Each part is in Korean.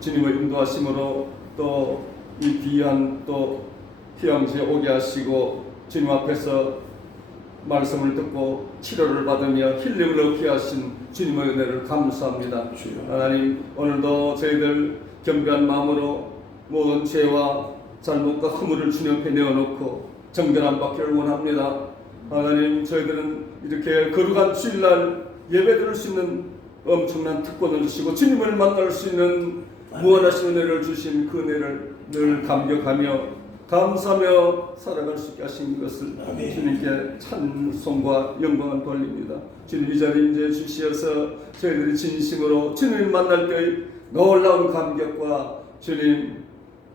주님의 인도하심으로 또 이 귀한 또 휴양지에 오게 하시고 주님 앞에서 말씀을 듣고 치료를 받으며 힐링을 얻게 하신 주님의 은혜를 감사합니다. 하나님, 오늘도 저희들 겸비한 마음으로 모든 죄와 잘못과 허물을 주님 앞에 내어놓고 정결함 받기를 원합니다. 하나님, 저희들은 이렇게 거룩한 주일날 예배드릴 수 있는 엄청난 특권을 주시고 주님을 만날 수 있는 무한하신 은혜를 주신 그 은혜를 늘 감격하며 감사하며 살아갈 수 있게 하신 것을 주님께 찬송과 영광을 돌립니다. 주님, 이 자리에 이제 주시어서 저희들이 진심으로 주님을 만날 때의 놀라운 감격과 주님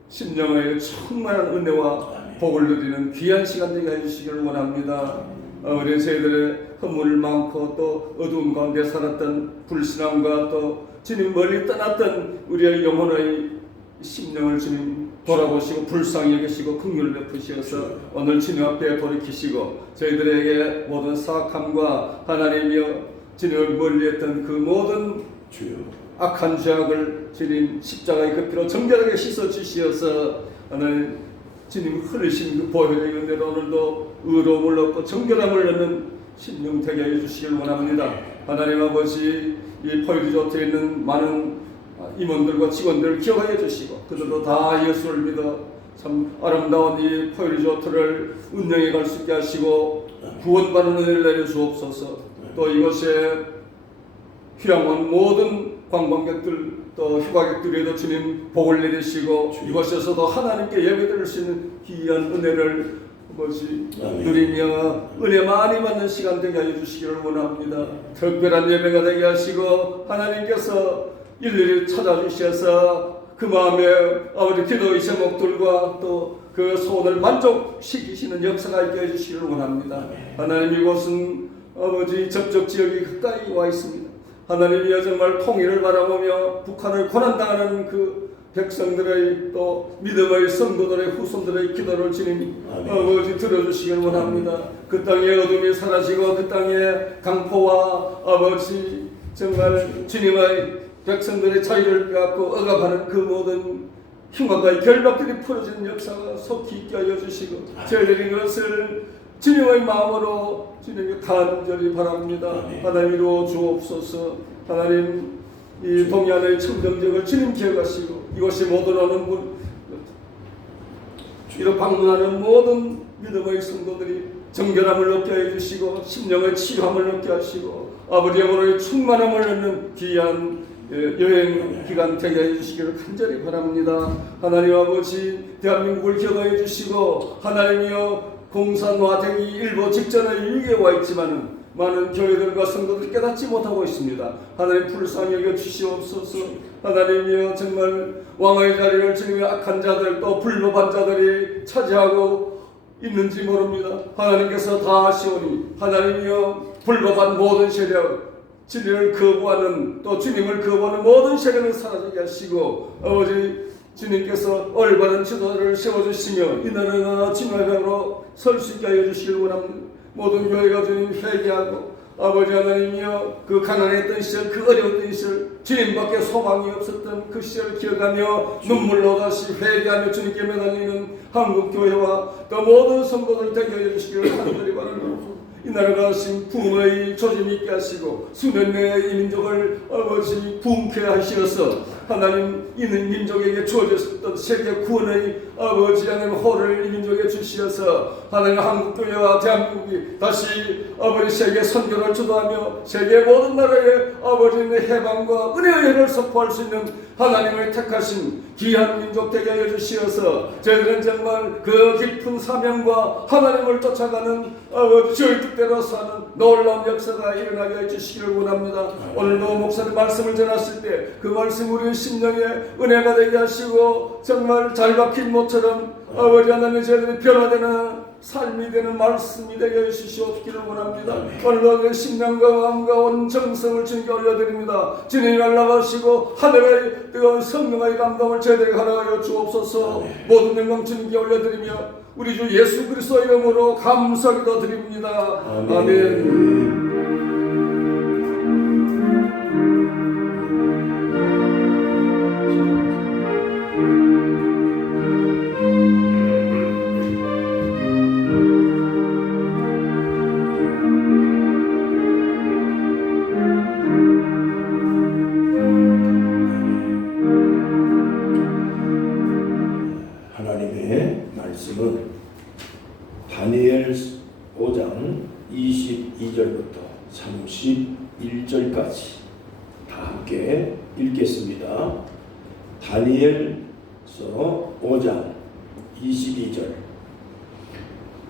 심령의 충만한 은혜와 복을 누리는 귀한 시간 되게 해주시기를 원합니다. 우리 저희들의 허물 많고 또 어두운 가운데 살았던 불신앙과 또 주님 멀리 떠났던 우리의 영혼의 심령을 주님 돌아보시고 불쌍히 여기시고 긍휼을 베푸시어서 오늘 주님 앞에 돌이키시고 저희들에게 모든 사악함과 하나님이여 주님을 멀리했던 그 모든 악한 죄악을 주님 십자가의 그 피로 정결하게 씻어주시어서 하나님 주님 흘리신 그 보혈의 은혜로 오늘도 의로움을 얻고 정결함을 얻는 심령 되게 해주시길 원합니다. 하나님 아버지, 이 포유리조트에 있는 많은 임원들과 직원들을 기억하여 주시고 그들도 다 예수를 믿어 참 아름다운 이 포유리조트를 운영해 갈 수 있게 하시고 구원받는 은혜를 내려주옵소서. 또 이곳에 휴양원 모든 관광객들 또 휴가객들에도 주님 복을 내리시고 이곳에서도 하나님께 예배드릴 수 있는 귀한 은혜를 누리며 은혜 많이 받는 시간 되게 해주시기를 원합니다. 특별한 예배가 되게 하시고 하나님께서 일일이 찾아주셔서 그 마음에 아버지 기도의 제목들과 또 그 소원을 만족시키시는 역사가 있게 해주시기를 원합니다. 하나님, 이곳은 아버지 접촉 지역이 가까이 와 있습니다. 하나님이여 정말 통일을 바라보며 북한을 고난당하는 그 백성들의 또 믿음의 성도들의 후손들의 기도를 주님 아버지 들어주시길 원합니다. 그 땅의 어둠이 사라지고 그 땅의 강포와 아버지 정말 주님의 백성들의 자유를 빼앗고 억압하는 그 모든 흉악과 결박들이 풀어지는 역사가 속히 있게 하여 주시고 저희들이 그것을 주님의 마음으로 주님께 간절히 바랍니다. 하나님 이루어 주옵소서. 하나님, 이 동해안의 청정지역을 주님 기억하시고 이곳에 모든 오는 분 이로 방문하는 모든 믿음의 성도들이 정결함을 얻게 해주시고 심령의 치유함을 얻게 하시고 아버지 영혼의 충만함을 얻는 귀한 여행 기간 되게 해주시기를 간절히 바랍니다. 하나님 아버지, 대한민국을 기억해 주시고 하나님이여 공산화되기 일보 직전의 위기에 와 있지만은 많은 교회들과 성도들이 깨닫지 못하고 있습니다. 하나님 불쌍히 여겨 주시옵소서. 하나님이여 정말 왕의 자리를 주님의 악한 자들 또 불법한 자들이 차지하고 있는지 모릅니다. 하나님께서 다 하시오니 하나님이여 불법한 모든 세력 진리를 거부하는 또 주님을 거부하는 모든 세력을 사라지게 하시고 아버지 주님께서 올바른 지도자를 세워주시며 이날은 주님의 벽으로 설 수 있게 하여 주시길 원합니다. 모든 교회가 주님 회개하고 아버지 하나님이여 그 가난했던 시절 그 어려웠던 시절 주님밖에 소망이 없었던 그 시절을 기억하며 눈물로 다시 회개하며 주님께 매달리는 한국교회와 또 모든 성도들 되게 하여 주시기를 간절히 바랍니다. 이 나라가 하신 부흥의 조짐 있게 하시고 수년 내에 이 민족을 아버지 부흥케 하시어서 하나님 이 민족에게 주어졌던 세계 구원의 아버지 하나님 호를 이 민족에 주시어서 하나님 한국교회와 대한민국이 다시 아버지 세계 선교를 주도하며 세계 모든 나라에 아버지의 해방과 은혜의 해를 선포할 수 있는 하나님의 택하신 귀한 민족 되게 하여 주시어서 저희들은 정말 그 깊은 사명과 하나님을 쫓아가는 아버지 주의 뜻대로 사는 놀라운 역사가 일어나게 해주시기를 원합니다. 오늘도 목사님 말씀을 전했을 때 그 말씀 우리 심령에 은혜가 되게 하시고 정말 잘 박힌 모처럼 아버지 하나님 저희들이 변화되는 삶이 되는 말씀이 되게 해주시옵기를 원합니다. 오늘도 심령과 마음과 온 정성을 주님께 올려드립니다. 주님이 날아가시고 하늘의 뜨거운 성령의 감동을 저희들에게 허락하여 주옵소서. 모든 영광 주님께 올려드리며 우리 주 예수 그리스도 이름으로 감사기도 드립니다. 아멘. 읽겠습니다. 다니엘서 5장 22절.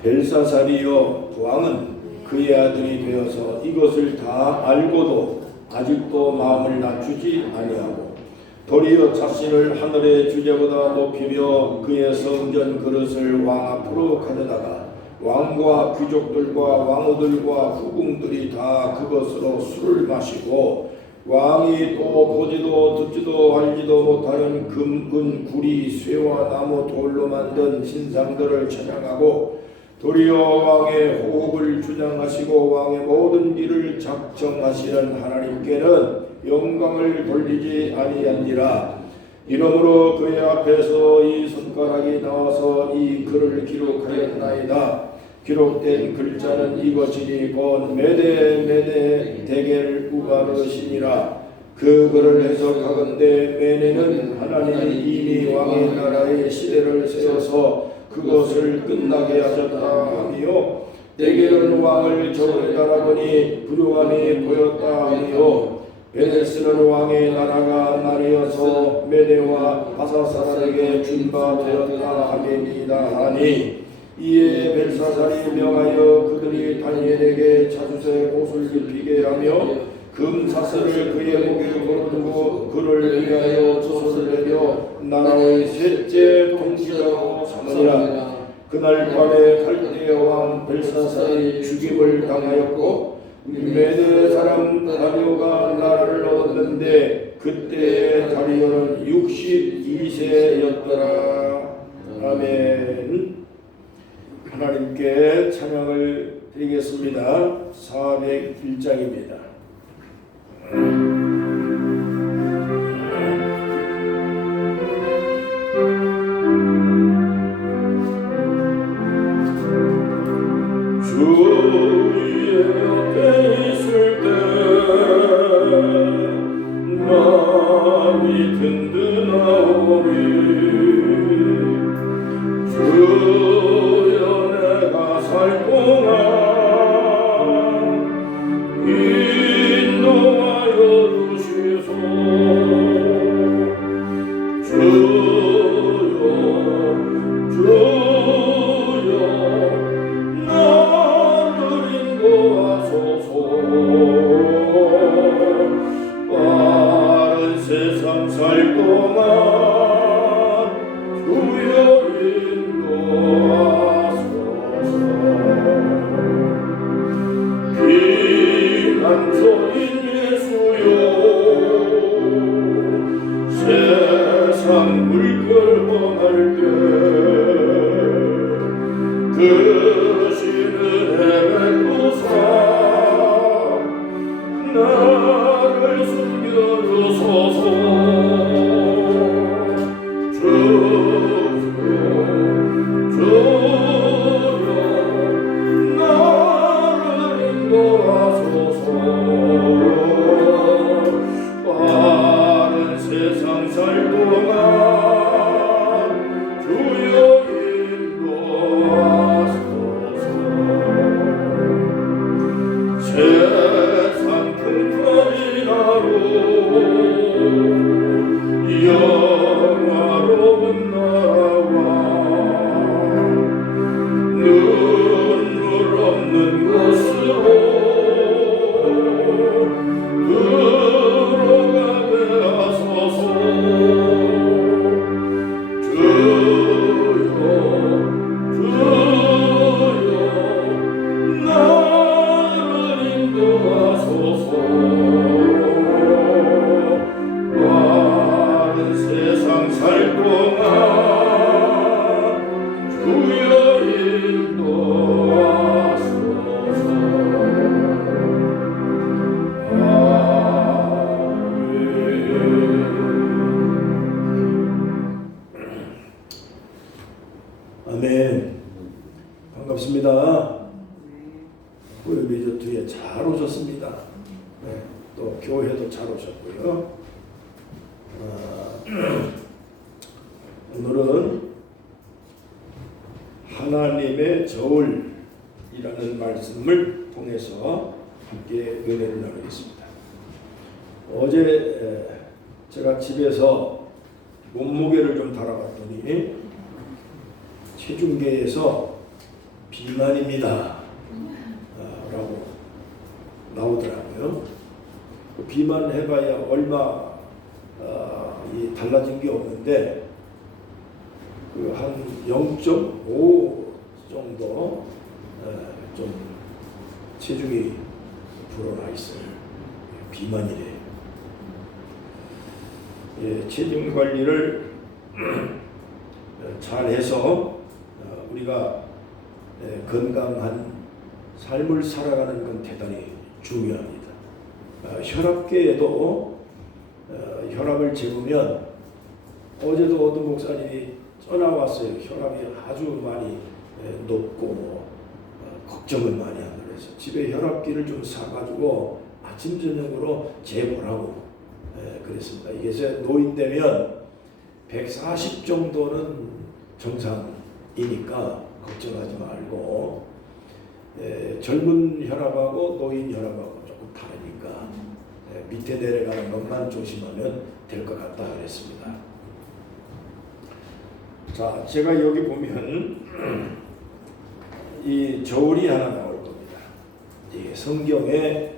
벨사살이여, 왕은 그의 아들이 되어서 이것을 다 알고도 아직도 마음을 낮추지 아니하고 도리어 자신을 하늘의 주제보다 높이며 그의 성전 그릇을 왕 앞으로 가져다가 왕과 귀족들과 왕후들과 후궁들이 다 그것으로 술을 마시고 왕이 또 보지도 듣지도 알지도 못하는 금, 은, 구리, 쇠와 나무, 돌로 만든 신상들을 찬양하고 도리어 왕의 호흡을 주장하시고 왕의 모든 일을 작정하시는 하나님께는 영광을 돌리지 아니한지라. 이러므로 그의 앞에서 이 손가락이 나와서 이 글을 기록하였나이다. 기록된 글자는 이것이니 곧 메데 데겔 우바르시니라. 그 글을 해석하건대 메네는 하나님이 이미 왕의 나라의 시대를 세워서 그것을 끝나게 하셨다 하며 데겔은 왕을 저울에 달아보니 불효함이 보였다 하며 베데스는 왕의 나라가 날이어서 메대와 바사사라에게 준 바 되었다 하매니이다 하니. 이에 벨사살이 명하여 그들이 다니엘에게 자주색 옷을 입히게 하며 금사슬을 그의 목에 걸어두고 그를 위하여 조서를 내려 나라의 셋째 통치자로 삼으니라. 그날 밤에 갈대아 왕 벨사살이 죽임을 당하였고 메대 사람 다리오가 나라를 얻었는데 그때 다리오는 62세였더라. 아멘. 하나님께 찬양을 드리겠습니다. 401장입니다. 주의 옆에 있을 때 마음이 든든하오니 주여 내가 살 동안 인도하여 주시소. 주여 나를 인도하소서. 빠른 세상 살 동안 주여 인도하소서. 피난처인 예수여, 세상 물결 뻔할 때 크신 은혜를 부사 나를 숨겨주소서. 주여 나를 인도하소서. 빠른 세상 살 동안 주여 인도하소서. 세상 풍파진 하루 영화로운 나라와 눈물 없는 곳으로 들어가게 하소서. 주여 나를 인도하소서. 많은 세상 살 동안 주여 인도하소서. 아멘. 반갑습니다. 우리 리조트에 잘 오셨습니다. 네, 또 교회도 잘 오셨고요. 오늘은 하나님의 저울이라는 말씀을 통해서 함께 은혜를 나누겠습니다. 어제 제가 집에서 몸무게를 좀 달아봤더니 체중계에서 비만입니다 라고 나오더라고요. 비만 해봐야 얼마 달라진 게 없는데 한 0.5 정도 좀 체중이 불어나 있어요. 비만이래요. 체중 관리를 잘 해서 우리가 건강한 삶을 살아가는 건 대단히 중요합니다. 혈압계에도 혈압을 재보면 어제도 어떤 목사님이 전화왔어요. 혈압이 아주 많이 높고 걱정을 많이 한다 그래서 집에 혈압계를 좀 사가지고 아침 저녁으로 재보라고 그랬습니다. 이게 노인 되면 140 정도는 정상이니까 걱정하지 말고 젊은 혈압하고 노인 혈압하고 조금 다르니까 밑에 내려가는 것만 조심하면 될 것 같다 그랬습니다. 자, 제가 여기 보면 이 저울이 하나 나올 겁니다. 이게 성경에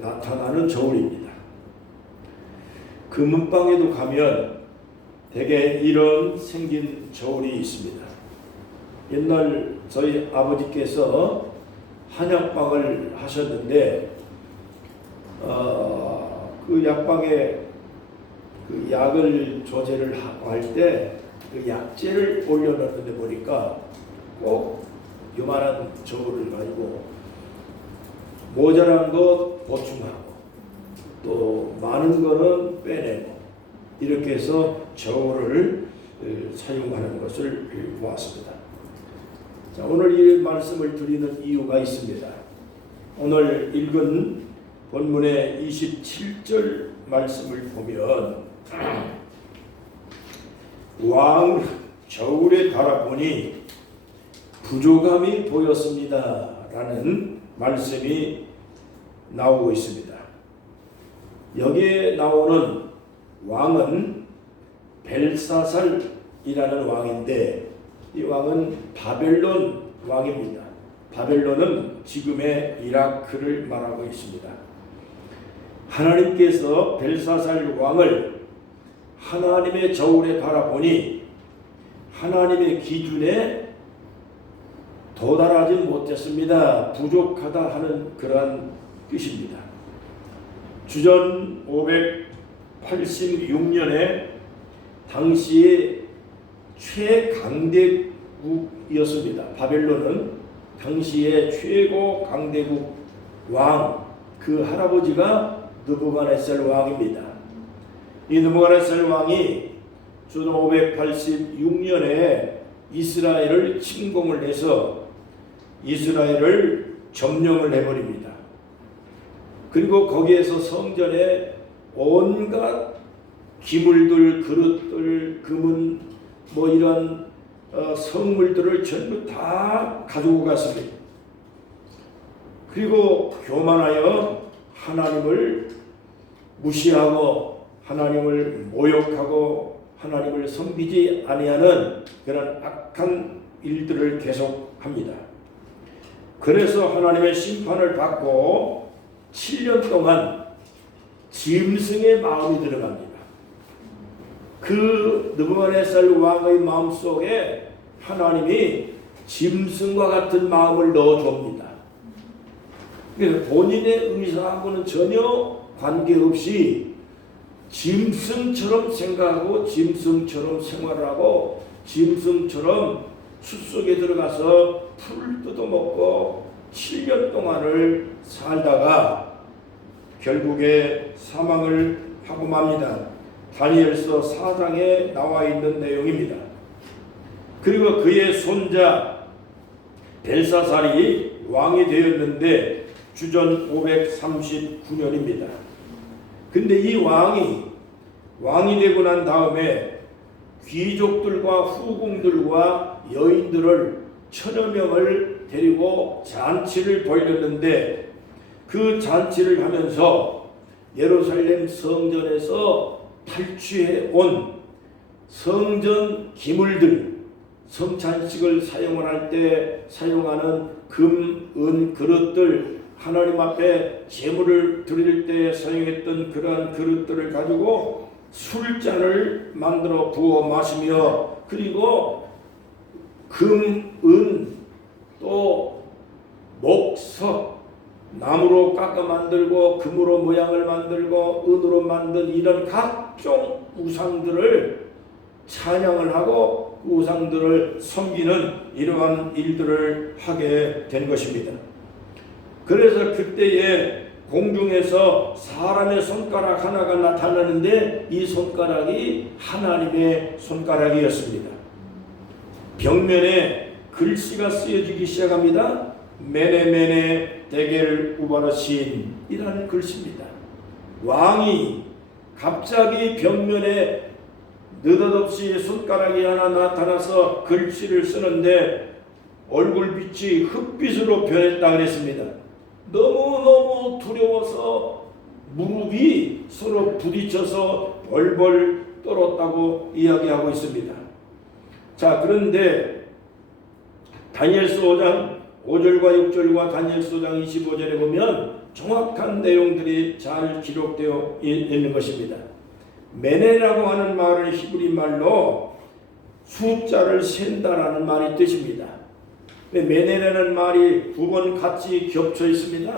나타나는 저울입니다. 금은방에도 가면 대개 이런 생긴 저울이 있습니다. 옛날 저희 아버지께서 한약방을 하셨는데 그 약방에 그 약을 조제를 할 때 그 약재를 올려놓는데 보니까 꼭 요만한 저울을 가지고 모자란 것 보충하고 또 많은 거는 빼내고 이렇게 해서 저울을 사용하는 것을 보았습니다. 자, 오늘 이 말씀을 드리는 이유가 있습니다. 오늘 읽은 본문의 27절 말씀을 보면 왕 저울에 달아보니 부족함이 보였습니다 라는 말씀이 나오고 있습니다. 여기에 나오는 왕은 벨사살이라는 왕인데 이 왕은 바벨론 왕입니다. 바벨론은 지금의 이라크를 말하고 있습니다. 하나님께서 벨사살 왕을 하나님의 저울에 바라보니 하나님의 기준에 도달하지 못했습니다. 부족하다 하는 그러한 뜻입니다. 주전 586년에 당시의 최강대국이었습니다. 바벨론은 당시의 최고 강대국 왕, 그 할아버지가 느부갓네살 왕입니다. 이 느부갓네살 왕이 주전 586년에 이스라엘을 침공을 해서 이스라엘을 점령을 해버립니다. 그리고 거기에서 성전에 온갖 기물들, 그릇들, 금은 뭐 이런 성물들을 전부 다 가지고 갔습니다. 그리고 교만하여 하나님을 무시하고 하나님을 모욕하고 하나님을 섬기지 아니하는 그런 악한 일들을 계속합니다. 그래서 하나님의 심판을 받고 7년 동안 짐승의 마음이 들어갑니다. 그 느부갓네살 왕의 마음속에 하나님이 짐승과 같은 마음을 넣어줍니다. 그래서 본인의 의사하고는 전혀 관계없이 짐승처럼 생각하고 짐승처럼 생활하고 짐승처럼 숲속에 들어가서 풀을 뜯어먹고 7년 동안을 살다가 결국에 사망을 하고 맙니다. 다니엘서 4장에 나와 있는 내용입니다. 그리고 그의 손자 벨사살이 왕이 되었는데 주전 539년입니다. 근데 이 왕이 되고 난 다음에 귀족들과 후궁들과 여인들을 1000여 명을 데리고 잔치를 벌였는데 그 잔치를 하면서 예루살렘 성전에서 탈취해 온 성전 기물들, 성찬식을 사용을 할 때 사용하는 금, 은 그릇들, 하나님 앞에 제물을 드릴 때 사용했던 그러한 그릇들을 가지고 술잔을 만들어 부어 마시며, 그리고 금, 은, 또 목석, 나무로 깎아 만들고 금으로 모양을 만들고 은으로 만든 이런 각종 우상들을 찬양을 하고 그 우상들을 섬기는 이러한 일들을 하게 된 것입니다. 그래서 그때에 공중에서 사람의 손가락 하나가 나타나는데 이 손가락이 하나님의 손가락이었습니다. 벽면에 글씨가 쓰여지기 시작합니다. 메네메네 데겔 우바르신 이라는 글씨입니다. 왕이 갑자기 벽면에 느닷없이 손가락이 하나 나타나서 글씨를 쓰는데 얼굴빛이 흑빛으로 변했다 그랬습니다. 너무너무 두려워서 무릎이 서로 부딪혀서 벌벌 떨었다고 이야기하고 있습니다. 자, 그런데 다니엘서 5장 5절과 6절과 다니엘서 5장 25절에 보면 정확한 내용들이 잘 기록되어 있는 것입니다. 메네라고 하는 말은 히브리 말로 숫자를 센다라는 말이 뜻입니다. 메네라는 말이 두 번 같이 겹쳐 있습니다.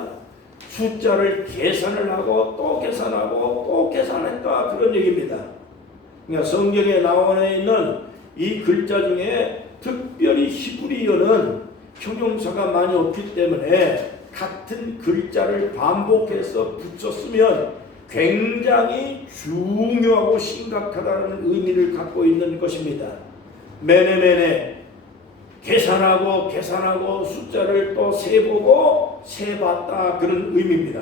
숫자를 계산을 하고 또 계산하고 또 계산했다 그런 얘기입니다. 그러니까 성경에 나와 있는 이 글자 중에 특별히 히브리어는 형용사가 많이 없기 때문에 같은 글자를 반복해서 붙여 쓰면 굉장히 중요하고 심각하다는 의미를 갖고 있는 것입니다. 메네메네 계산하고 숫자를 또 세보고 세봤다 그런 의미입니다.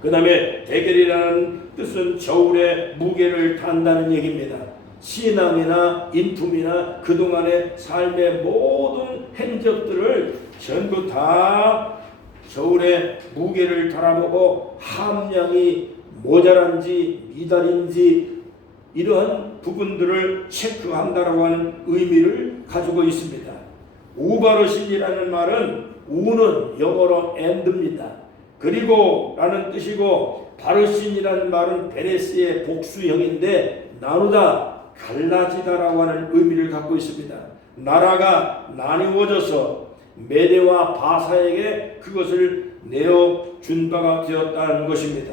그 다음에 데겔이라는 뜻은 저울의 무게를 단다는 얘기입니다. 신앙이나 인품이나 그동안의 삶의 모든 행적들을 전부 다 저울의 무게를 달아보고 함량이 모자란지 미달인지 이러한 부분들을 체크한다라고 하는 의미를 가지고 있습니다. 우바르신이라는 말은 우는 영어로 and입니다. 그리고 라는 뜻이고 바르신이라는 말은 베레스의 복수형인데 나누다, 갈라지다라고 하는 의미를 갖고 있습니다. 나라가 나뉘어져서 메대와 바사에게 그것을 내어준 바가 되었다는 것입니다.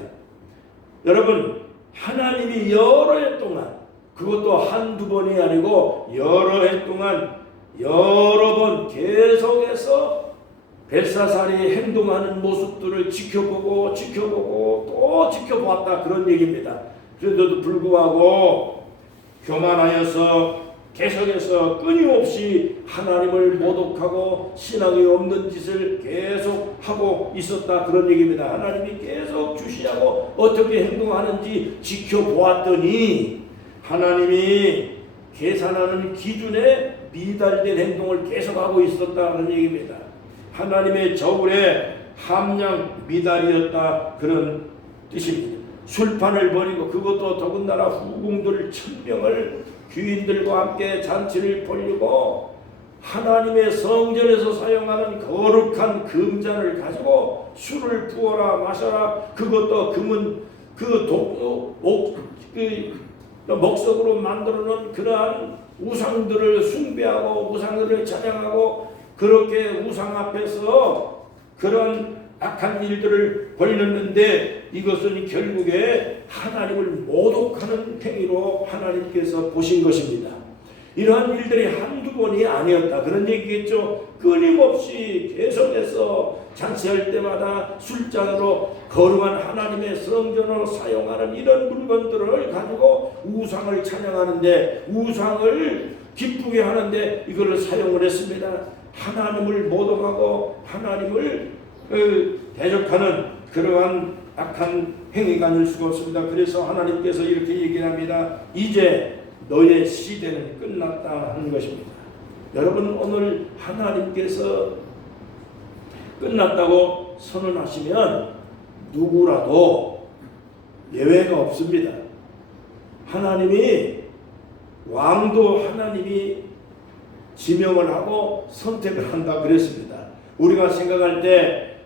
여러분, 하나님이 여러 해 동안, 그것도 한두 번이 아니고 여러 해 동안 여러 번 계속해서 벨사살이 행동하는 모습들을 지켜보고 또 지켜보았다 그런 얘기입니다. 그런데도 불구하고 교만하여서 계속해서 끊임없이 하나님을 모독하고 신앙이 없는 짓을 계속 하고 있었다 그런 얘기입니다. 하나님이 계속 주시하고 어떻게 행동하는지 지켜보았더니 하나님이 계산하는 기준에 미달된 행동을 계속하고 있었다는 얘기입니다. 하나님의 저울에 함량 미달이었다 그런 뜻입니다. 술판을 벌이고 그것도 더군다나 후궁들 1000명을 귀인들과 함께 잔치를 벌이고 하나님의 성전에서 사용하는 거룩한 금잔을 가지고 술을 부어라 마셔라, 그것도 금은 목석으로 만들어 놓은 그러한 우상들을 숭배하고 우상들을 찬양하고 그렇게 우상 앞에서 그런 악한 일들을 벌였는데 이것은 결국에 하나님을 모독하는 행위로 하나님께서 보신 것입니다. 이러한 일들이 한두 번이 아니었다 그런 얘기겠죠. 끊임없이 계속해서 잔치할 때마다 술잔으로 거룩한 하나님의 성전으로 사용하는 이런 물건들을 가지고 우상을 찬양하는데, 우상을 기쁘게 하는데 이걸 사용을 했습니다. 하나님을 모독하고 하나님을 대적하는 그러한 악한 행위가 아닐 수가 없습니다. 그래서 하나님께서 이렇게 얘기를 합니다. 이제 너의 시대는 끝났다 하는 것입니다. 여러분, 오늘 하나님께서 끝났다고 선언하시면 누구라도 예외가 없습니다. 하나님이 왕도 하나님이 지명을 하고 선택을 한다 그랬습니다. 우리가 생각할 때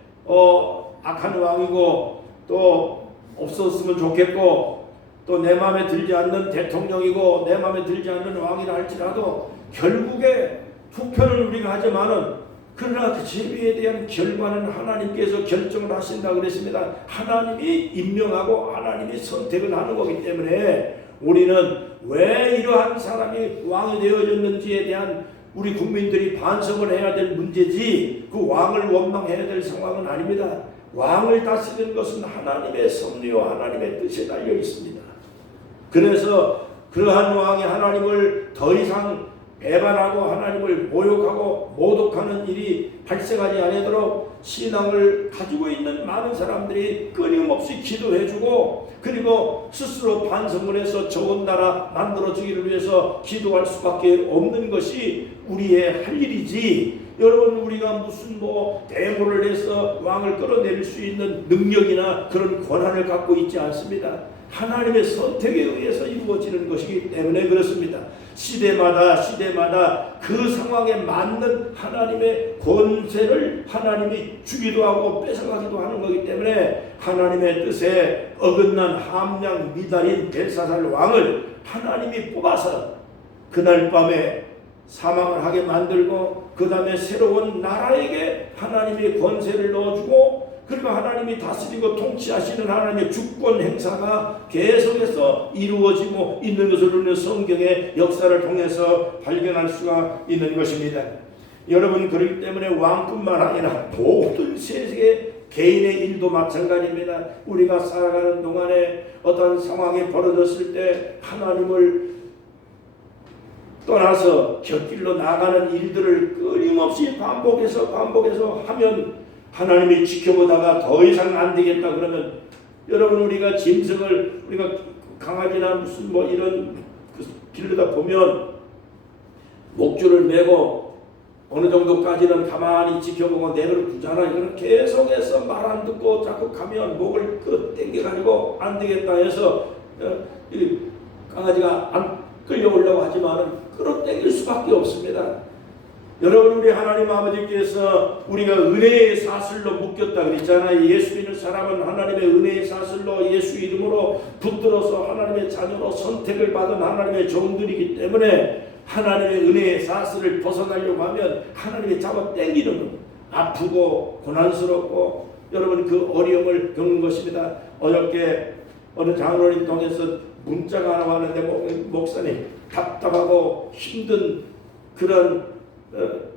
악한 왕이고 또 없었으면 좋겠고 또 내 마음에 들지 않는 대통령이고 내 마음에 들지 않는 왕이라 할지라도 결국에 투표는 우리가 하지만은 그러나 그 제비에 대한 결과는 하나님께서 결정을 하신다 그랬습니다. 하나님이 임명하고 하나님이 선택을 하는 거기 때문에 우리는 왜 이러한 사람이 왕이 되어졌는지에 대한 우리 국민들이 반성을 해야 될 문제지 그 왕을 원망해야 될 상황은 아닙니다. 왕을 다스리는 것은 하나님의 섭리와 하나님의 뜻에 달려 있습니다. 그래서 그러한 왕이 하나님을 더 이상 배반하고 하나님을 모욕하고 모독하는 일이 발생하지 않도록 신앙을 가지고 있는 많은 사람들이 끊임없이 기도해주고 그리고 스스로 반성을 해서 좋은 나라 만들어주기를 위해서 기도할 수밖에 없는 것이 우리의 할 일이지, 여러분 우리가 무슨 대모를 해서 왕을 끌어내릴 수 있는 능력이나 그런 권한을 갖고 있지 않습니다. 하나님의 선택에 의해서 이루어지는 것이기 때문에 그렇습니다. 시대마다 그 상황에 맞는 하나님의 권세를 하나님이 주기도 하고 뺏어가기도 하는 거기 때문에 하나님의 뜻에 어긋난 함량 미달인 벨사살 왕을 하나님이 뽑아서 그날 밤에 사망을 하게 만들고 그 다음에 새로운 나라에게 하나님의 권세를 넣어주고 그리고 하나님이 다스리고 통치하시는 하나님의 주권 행사가 계속해서 이루어지고 있는 것을 우리는 성경의 역사를 통해서 발견할 수가 있는 것입니다. 여러분, 그렇기 때문에 왕뿐만 아니라 모든 세계 개인의 일도 마찬가지입니다. 우리가 살아가는 동안에 어떤 상황이 벌어졌을 때 하나님을 떠나서 곁길로 나가는 일들을 끊임없이 반복해서 하면 하나님이 지켜보다가 더 이상 안 되겠다 그러면, 여러분 우리가 짐승을 우리가 강아지나 무슨 이런 길르다 보면 목줄을 매고 어느 정도까지는 가만히 지켜보고 내버려 두잖아. 이거는 계속해서 말 안 듣고 자꾸 가면 목을 당겨가지고 안 되겠다 해서 이 강아지가 안 끌려오려고 하지만은 끌어당길 수밖에 없습니다. 여러분, 우리 하나님 아버지께서 우리가 은혜의 사슬로 묶였다 그랬잖아요. 예수 믿는 사람은 하나님의 은혜의 사슬로 예수 이름으로 붙들어서 하나님의 자녀로 선택을 받은 하나님의 종들이기 때문에 하나님의 은혜의 사슬을 벗어나려고 하면 하나님이 잡아 당기는 것, 아프고 고난스럽고 여러분 그 어려움을 겪는 것입니다. 어저께 어느 장로님 통해서 문자가 하나 왔는데 목사님 답답하고 힘든 그런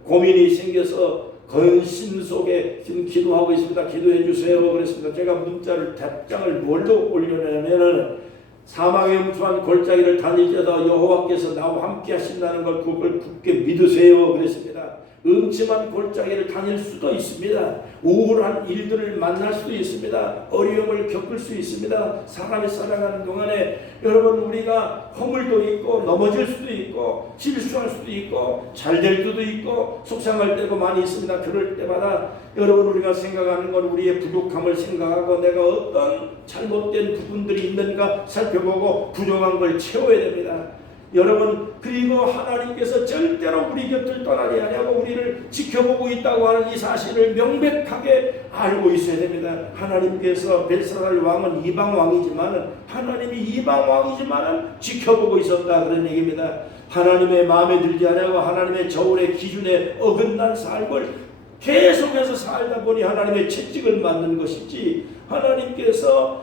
고민이 생겨서 근심 속에 지금 기도하고 있습니다. 기도해 주세요. 그랬습니다. 제가 문자를 답장을 뭘로 올려내면은 사망의 음투한 골짜기를 다니려다 여호와께서 나와 함께 하신다는 걸 그걸 굳게 믿으세요. 그랬습니다. 음침한 골짜기를 다닐 수도 있습니다. 우울한 일들을 만날 수도 있습니다. 어려움을 겪을 수 있습니다. 사람이 살아가는 동안에 여러분 우리가 허물도 있고 넘어질 수도 있고 실수할 수도 있고 잘될 때도 있고 속상할 때도 많이 있습니다. 그럴 때마다 여러분 우리가 생각하는 건 우리의 부족함을 생각하고 내가 어떤 잘못된 부분들이 있는가 살펴보고 부족한 걸 채워야 됩니다. 여러분, 그리고 하나님께서 절대로 우리 곁을 떠나지 아니하고 우리를 지켜보고 있다고 하는 이 사실을 명백하게 알고 있어야 됩니다. 하나님께서 벨사살 왕은 이방 왕이지만은 하나님이 이방 왕이지만은 지켜보고 있었다 그런 얘기입니다. 하나님의 마음에 들지 아니하고 하나님의 저울의 기준에 어긋난 삶을 계속해서 살다 보니 하나님의 채찍을 맞는 것이지, 하나님께서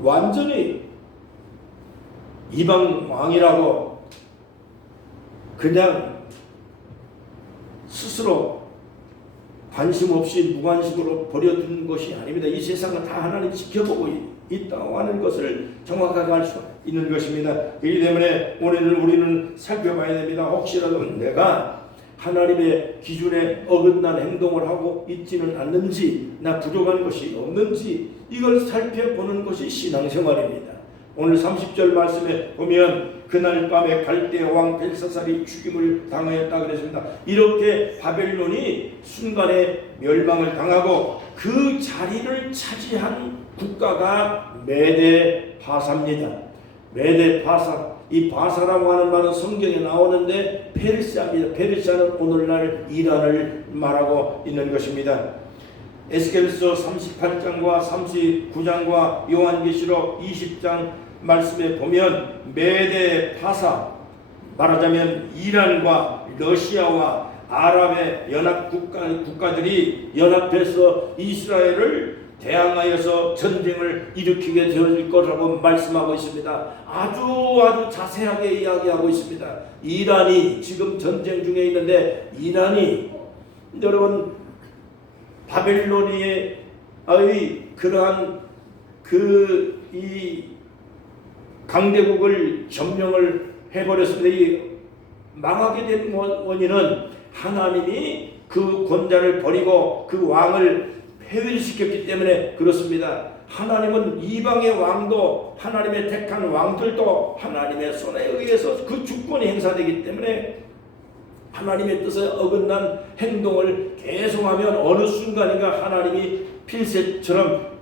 완전히 이방 왕이라고 그냥 스스로 관심 없이 무관심으로 버려둔 것이 아닙니다. 이 세상은 다 하나님 지켜보고 있다고 하는 것을 정확하게 알 수 있는 것입니다. 그렇기 때문에 오늘 우리는 살펴봐야 됩니다. 혹시라도 내가 하나님의 기준에 어긋난 행동을 하고 있지는 않는지, 나 부족한 것이 없는지 이걸 살펴보는 것이 신앙생활입니다. 오늘 30절 말씀에 보면 그날 밤에 갈대 왕 벨사살이 죽임을 당하였다 그랬습니다. 이렇게 바벨론이 순간에 멸망을 당하고 그 자리를 차지한 국가가 메데 바사입니다. 메데 바사. 이 바사라고 하는 말은 성경에 나오는데 페르시아입니다. 페르시아는 오늘날 이란을 말하고 있는 것입니다. 에스겔서 38장과 39장과 요한계시록 20장 말씀에 보면 메데 바사, 말하자면 이란과 러시아와 아랍의 연합 국가들이 연합해서 이스라엘을 대항하여서 전쟁을 일으키게 되어질 거라고 말씀하고 있습니다. 아주 자세하게 이야기하고 있습니다. 이란이 지금 전쟁 중에 있는데, 이란이 여러분 바벨로니의 그러한 이 강대국을 점령을 해버렸습니다. 이 망하게 된 원인은 하나님이 그 권자를 버리고 그 왕을 폐위시켰기 때문에 그렇습니다. 하나님은 이방의 왕도, 하나님의 택한 왕들도 하나님의 손에 의해서 그 주권이 행사되기 때문에 하나님의 뜻에 어긋난 행동을 계속하면 어느 순간인가 하나님이 필셋처럼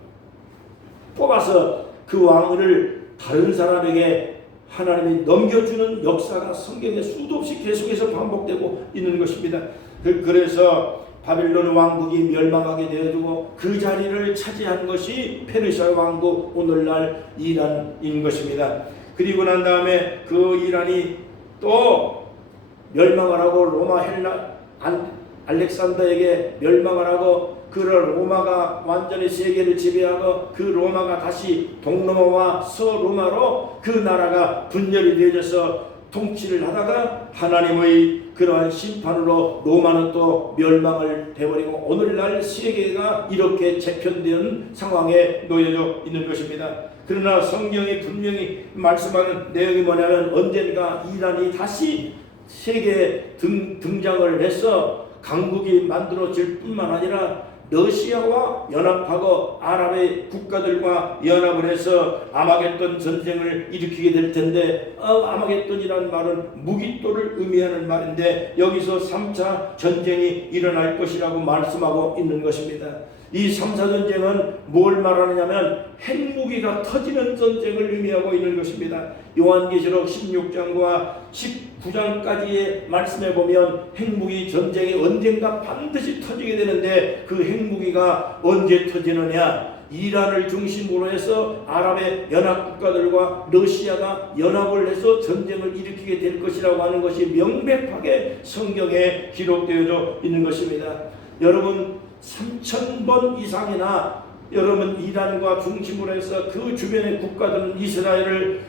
뽑아서 그 왕을 다른 사람에게 하나님이 넘겨주는 역사가 성경에 수도 없이 계속해서 반복되고 있는 것입니다. 그래서 바빌론 왕국이 멸망하게 되어지고 그 자리를 차지한 것이 페르시아 왕국, 오늘날 이란인 것입니다. 그리고 난 다음에 그 이란이 또 멸망을 하고 로마 알렉산더에게 멸망을 하고 그 로마가 완전히 세계를 지배하고 그 로마가 다시 동로마와 서로마로 그 나라가 분열이 되어져서 통치를 하다가 하나님의 그러한 심판으로 로마는 또 멸망을 해버리고 오늘날 세계가 이렇게 재편된 상황에 놓여져 있는 것입니다. 그러나 성경이 분명히 말씀하는 내용이 뭐냐면 언젠가 이란이 다시 세계에 등장을 해서 강국이 만들어질 뿐만 아니라 러시아와 연합하고 아랍의 국가들과 연합을 해서 아마겟돈 전쟁을 일으키게 될 텐데, 아마겟돈이라는 말은 무기토를 의미하는 말인데 여기서 3차 전쟁이 일어날 것이라고 말씀하고 있는 것입니다. 이 3차 전쟁은 뭘 말하느냐면 핵무기가 터지는 전쟁을 의미하고 있는 것입니다. 요한계시록 16장과 19장까지의 말씀에 보면 핵무기 전쟁이 언젠가 반드시 터지게 되는데 그 핵무기가 언제 터지느냐? 이란을 중심으로 해서 아랍의 연합국가들과 러시아가 연합을 해서 전쟁을 일으키게 될 것이라고 하는 것이 명백하게 성경에 기록되어져 있는 것입니다. 여러분 3,000번 이상이나 여러분 이란과 중심으로 해서 그 주변의 국가들은 이스라엘을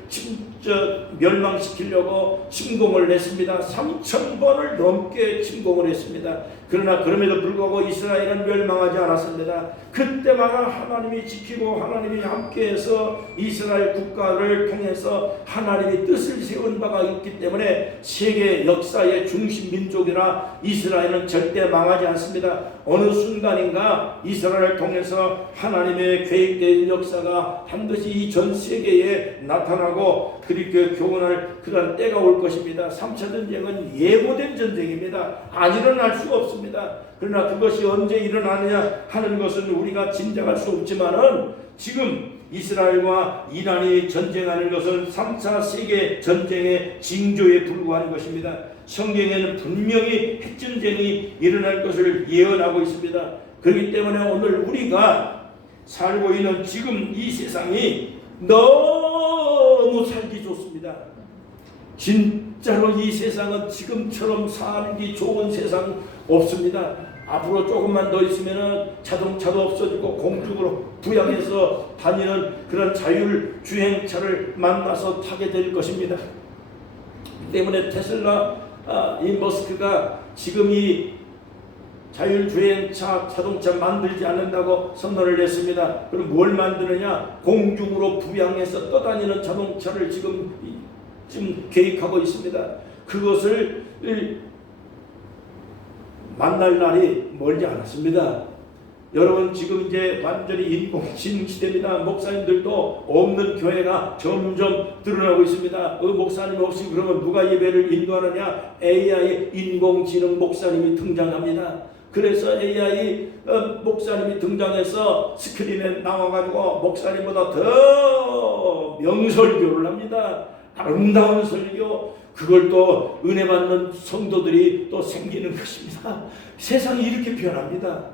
멸망시키려고 침공을 했습니다. 3,000번을 넘게 침공을 했습니다. 그러나 그럼에도 불구하고 이스라엘은 멸망하지 않았습니다. 그때마다 하나님이 지키고 하나님이 함께해서 이스라엘 국가를 통해서 하나님이 뜻을 세운 바가 있기 때문에 세계 역사의 중심 민족이라 이스라엘은 절대 망하지 않습니다. 어느 순간인가 이스라엘을 통해서 하나님의 계획된 역사가 반드시 이 전 세계에 나타나고 그렇게 교훈할 그런 때가 올 것입니다. 3차 전쟁은 예고된 전쟁입니다. 안 일어날 수가 없습니다. 그러나 그것이 언제 일어나느냐 하는 것은 우리가 짐작할 수 없지만은 지금 이스라엘과 이란이 전쟁하는 것은 3차 세계 전쟁의 징조에 불과한 것입니다. 성경에는 분명히 핵전쟁이 일어날 것을 예언하고 있습니다. 그렇기 때문에 오늘 우리가 살고 있는 지금 이 세상이 너무 살기 좋습니다. 진짜로 이 세상은 지금처럼 살기 좋은 세상 없습니다. 앞으로 조금만 더 있으면 자동차도 없어지고 공중으로 부양해서 다니는 그런 자율주행차를 만나서 타게 될 것입니다. 때문에 테슬라 이 머스크가 지금 이 자율주행차 자동차 만들지 않는다고 선언을 했습니다. 그럼 뭘 만드느냐? 공중으로 부양해서 떠다니는 자동차를 지금 계획하고 있습니다. 그것을 만날 날이 멀지 않았습니다. 여러분 지금 이제 완전히 인공지능 시대입니다. 목사님들도 없는 교회가 점점 드러나고 있습니다. 목사님 없이 그러면 누가 예배를 인도하느냐? AI 인공지능 목사님이 등장합니다. 그래서 AI 목사님이 등장해서 스크린에 나와가지고 목사님보다 더 명설교를 합니다. 아름다운 설교, 그걸 또 은혜 받는 성도들이 또 생기는 것입니다. 세상이 이렇게 변합니다.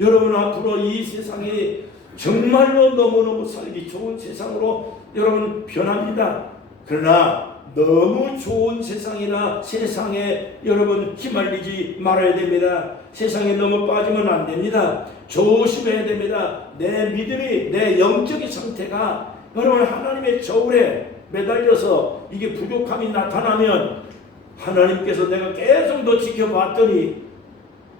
여러분 앞으로 이 세상이 정말로 너무너무 살기 좋은 세상으로 여러분 변합니다. 그러나 너무 좋은 세상이나 세상에 여러분 휘말리지 말아야 됩니다. 세상에 너무 빠지면 안 됩니다. 조심해야 됩니다. 내 믿음이, 내 영적인 상태가 여러분 하나님의 저울에 매달려서 이게 부족함이 나타나면 하나님께서 내가 계속 너 지켜봤더니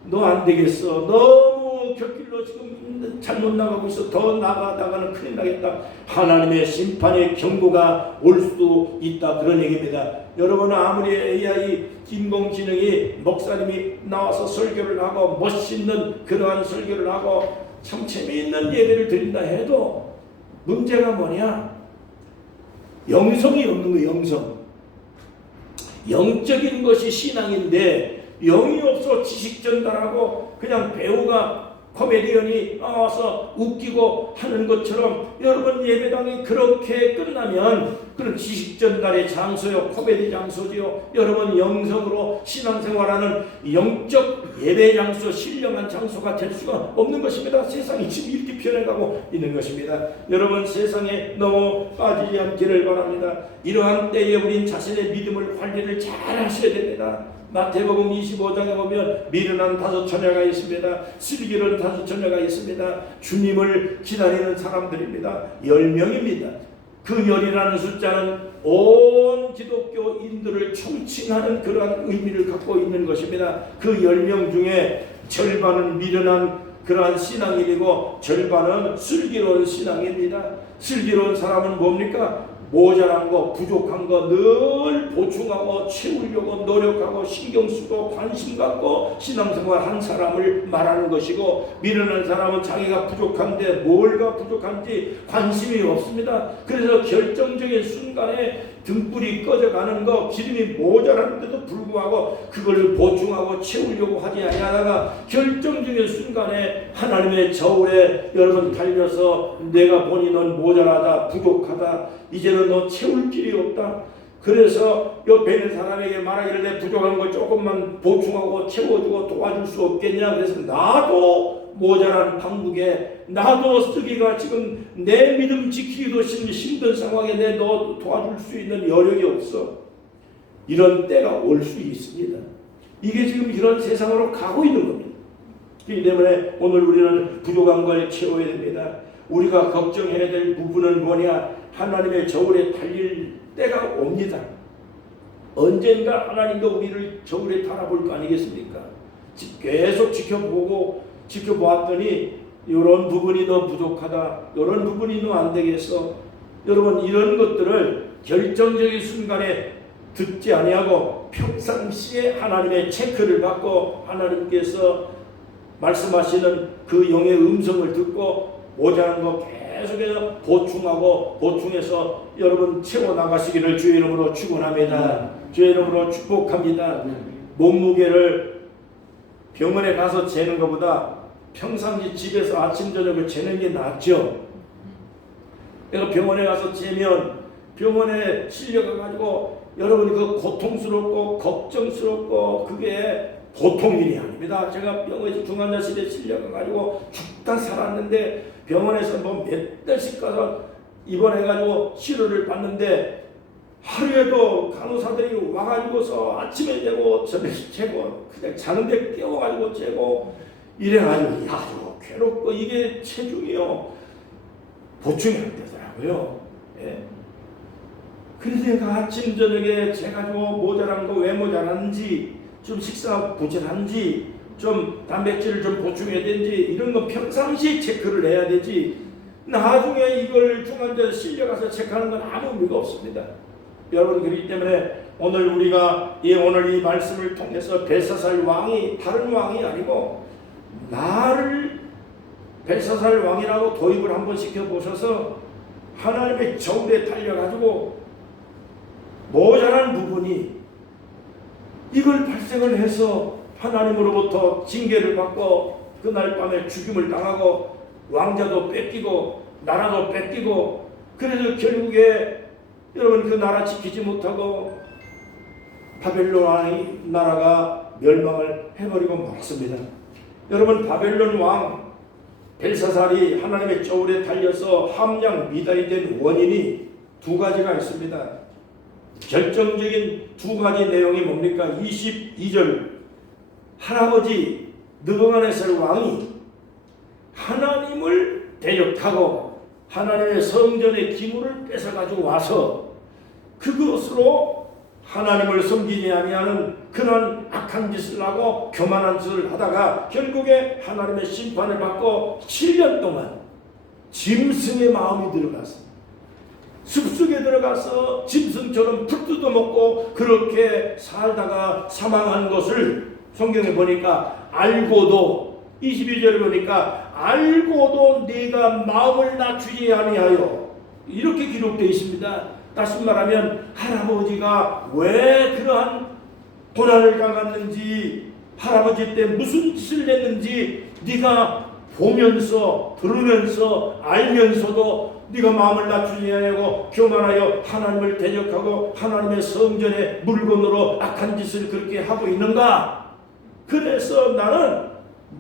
너 안 되겠어. 너무 곁길로 지금 잘못 나가고 있어. 더 나가다가는 큰일 나겠다. 하나님의 심판의 경고가 올 수도 있다. 그런 얘기입니다. 여러분 아무리 AI 인공지능이 목사님이 나와서 설교를 하고 멋있는 그러한 설교를 하고 참 재미있는 예배를 드린다 해도 문제가 뭐냐? 영성이 없는 거예요. 영성. 영적인 것이 신앙인데 영이 없어 지식 전달하고 그냥 배우가 코미디언이 나와서 웃기고 하는 것처럼 여러분 예배당이 그렇게 끝나면 그런 지식 전달의 장소요, 코미디 장소지요. 여러분 영성으로 신앙생활하는 영적 예배 장소, 신령한 장소가 될 수가 없는 것입니다. 세상이 지금 이렇게 변해가고 있는 것입니다. 여러분 세상에 너무 빠지지 않기를 바랍니다. 이러한 때에 우린 자신의 믿음을 관리를 잘 하셔야 됩니다. 마태복음 25장에 보면 미련한 5처녀가 있습니다. 슬기로운 5처녀가 있습니다. 주님을 기다리는 사람들입니다. 10명입니다. 그 10이라는 숫자는 온 기독교인들을 총칭하는 그러한 의미를 갖고 있는 것입니다. 그 10명 중에 절반은 미련한 그러한 신앙인이고 절반은 슬기로운 신앙입니다. 슬기로운 사람은 뭡니까? 모자란 거, 부족한 거 늘 보충하고 채우려고 노력하고 신경 쓰고 관심 갖고 신앙생활 한 사람을 말하는 것이고, 미련한 사람은 자기가 부족한데 뭘가 부족한지 관심이 없습니다. 그래서 결정적인 순간에 등불이 꺼져가는 거, 기름이 모자란데도 불구하고 그걸 보충하고 채우려고 하지 아니하다가 결정적인 순간에 하나님의 저울에 여러분 달려서 내가 보니 넌 모자라다, 부족하다, 이제는 너 채울 길이 없다. 그래서 옆에 있는 사람에게 말하기를 내 부족한 걸 조금만 보충하고 채워주고 도와줄 수 없겠냐. 그래서 나도 모자란 방북에, 나도 쓰기가 지금 내 믿음 지키기도 힘든 상황에 내 너 도와줄 수 있는 여력이 없어. 이런 때가 올 수 있습니다. 이게 지금 이런 세상으로 가고 있는 겁니다. 그렇기 때문에 오늘 우리는 부족한 걸 채워야 됩니다. 우리가 걱정해야 될 부분은 뭐냐? 하나님의 저울에 달릴 때가 옵니다. 언젠가 하나님도 우리를 저울에 달아볼 거 아니겠습니까? 계속 지켜보았더니 이런 부분이 너 부족하다, 이런 부분이 너 안 되겠어. 여러분 이런 것들을 결정적인 순간에 듣지 아니하고 평상시에 하나님의 체크를 받고 하나님께서 말씀하시는 그 영의 음성을 듣고 모자란 거 계속해서 보충해서 여러분 채워 나가시기를 주의 이름으로 축원합니다. 주의 이름으로 축복합니다. 몸무게를 병원에 가서 재는 것보다 평상시 집에서 아침 저녁을 재는 게 낫죠. 내가 병원에 가서 재면 병원에 실려가가지고 여러분이 그 고통스럽고 걱정스럽고 그게 보통 일이 아닙니다. 제가 병원에서 중환자실에 실려가가지고 죽다 살았는데 병원에서 뭐 몇 달씩 가서 입원해가지고 치료를 받는데 하루에도 간호사들이 와가지고서 아침에 재고 저녁에 재고 그냥 자는데 깨워가지고 재고 이래가지고 아주 괴롭고 이게 체중이요 보충이 안 되더라고요. 예. 그래서 내가 아침 저녁에 재가지고 모자란 거 왜 모자란지, 좀 식사 부족한지, 좀 단백질을 좀 보충해야 되는지 이런 거 평상시 체크를 해야 되지, 나중에 이걸 중환자에 실려가서 체크하는 건 아무 의미가 없습니다. 여러분 그렇기 때문에 오늘 우리가 오늘 이 말씀을 통해서 벨사살 왕이 다른 왕이 아니고 나를 벨사살 왕이라고 도입을 한번 시켜보셔서 하나님의 저울에 달려가지고 모자란 부분이 이걸 발생을 해서 하나님으로부터 징계를 받고 그날 밤에 죽임을 당하고 왕자도 뺏기고 나라도 뺏기고, 그래서 결국에 여러분 그 나라 지키지 못하고 바벨론 왕이 나라가 멸망을 해버리고 말았습니다. 여러분, 바벨론 왕 벨사살이 하나님의 저울에 달려서 함량 미달이 된 원인이 두 가지가 있습니다. 결정적인 두 가지 내용이 뭡니까? 22절, 할아버지 느부갓네살 왕이 하나님을 대적하고 하나님의 성전의 기물을 뺏어가지고 와서 그것으로 하나님을 섬기지 아니하는 그런 악한 짓을 하고 교만한 짓을 하다가 결국에 하나님의 심판을 받고 7년 동안 짐승의 마음이 들어갔습니다. 숲속에 들어가서 짐승처럼 풀 뜯어먹고 그렇게 살다가 사망한 것을 성경에 보니까 알고도, 22절에 보니까 알고도 네가 마음을 낮추지 아니하여, 이렇게 기록되어 있습니다. 다시 말하면 할아버지가 왜 그러한 고난을 당했는지, 할아버지 때 무슨 짓을 했는지 네가 보면서 들으면서 알면서도 네가 마음을 낮추지 아니하고 교만하여 하나님을 대적하고 하나님의 성전의 물건으로 악한 짓을 그렇게 하고 있는가? 그래서 나는